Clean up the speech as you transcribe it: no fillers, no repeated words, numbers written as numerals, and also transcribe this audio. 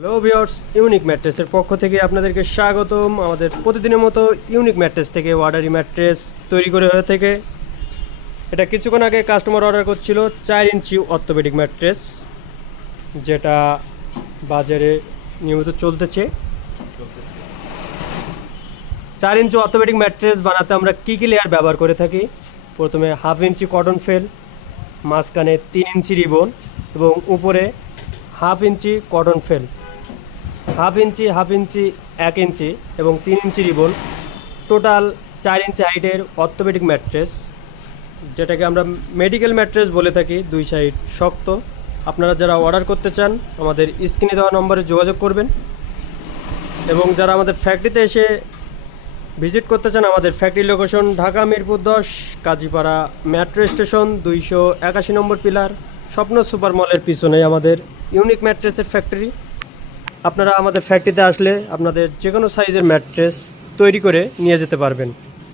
Hello viewers, unique ম্যাট্রেসের পক্ষ থেকে আপনাদেরকে স্বাগতম। আমাদের প্রতিদিনের মতো ইউনিক ম্যাট্রেস থেকে ওয়ার্ডারি ম্যাট্রেস তৈরি করে হয়ে থাকে। এটা কিছুক্ষণ আগে কাস্টমার অর্ডার করছিল 4 ইঞ্চি অর্থোপেডিক ম্যাট্রেস, যেটা বাজারে নিয়মিত চলতেছে। 4 ইঞ্চি অর্থোপেডিক ম্যাট্রেস বানাতে আমরা কী কী লেয়ার ব্যবহার করে থাকি? প্রথমে 1/2 ইঞ্চি কটন ফেল, মাঝখানে 3 ইঞ্চি রিবন এবং উপরে 1/2 ইঞ্চি কটন ফেল, 1/2 ইঞ্চি 1/2 ইঞ্চি 1 ইঞ্চি এবং 3 ইঞ্চি রিবন, টোটাল 4 ইঞ্চি হাইটের অর্থোপেডিক ম্যাট্রেস, যেটাকে আমরা মেডিকেল ম্যাট্রেস বলে থাকি। 2 সাইড শক্ত। আপনারা যারা অর্ডার করতে চান আমাদের স্ক্রিনে দেওয়া নম্বরে যোগাযোগ করবেন, এবং যারা আমাদের ফ্যাক্টরিতে এসে ভিজিট করতে চান, আমাদের factory location Dhaka Mirpur 10 Kazipara metro station 281 নম্বর পিলার, স্বপ্ন সুপার মলের পিছনে আমাদের ইউনিক ম্যাট্রেসের ফ্যাক্টরি। আপনারা আমাদের ফ্যাক্টরিতে আসলে আপনাদের যে কোনো সাইজের ম্যাট্রেস তৈরি করে নিয়ে যেতে পারবেন।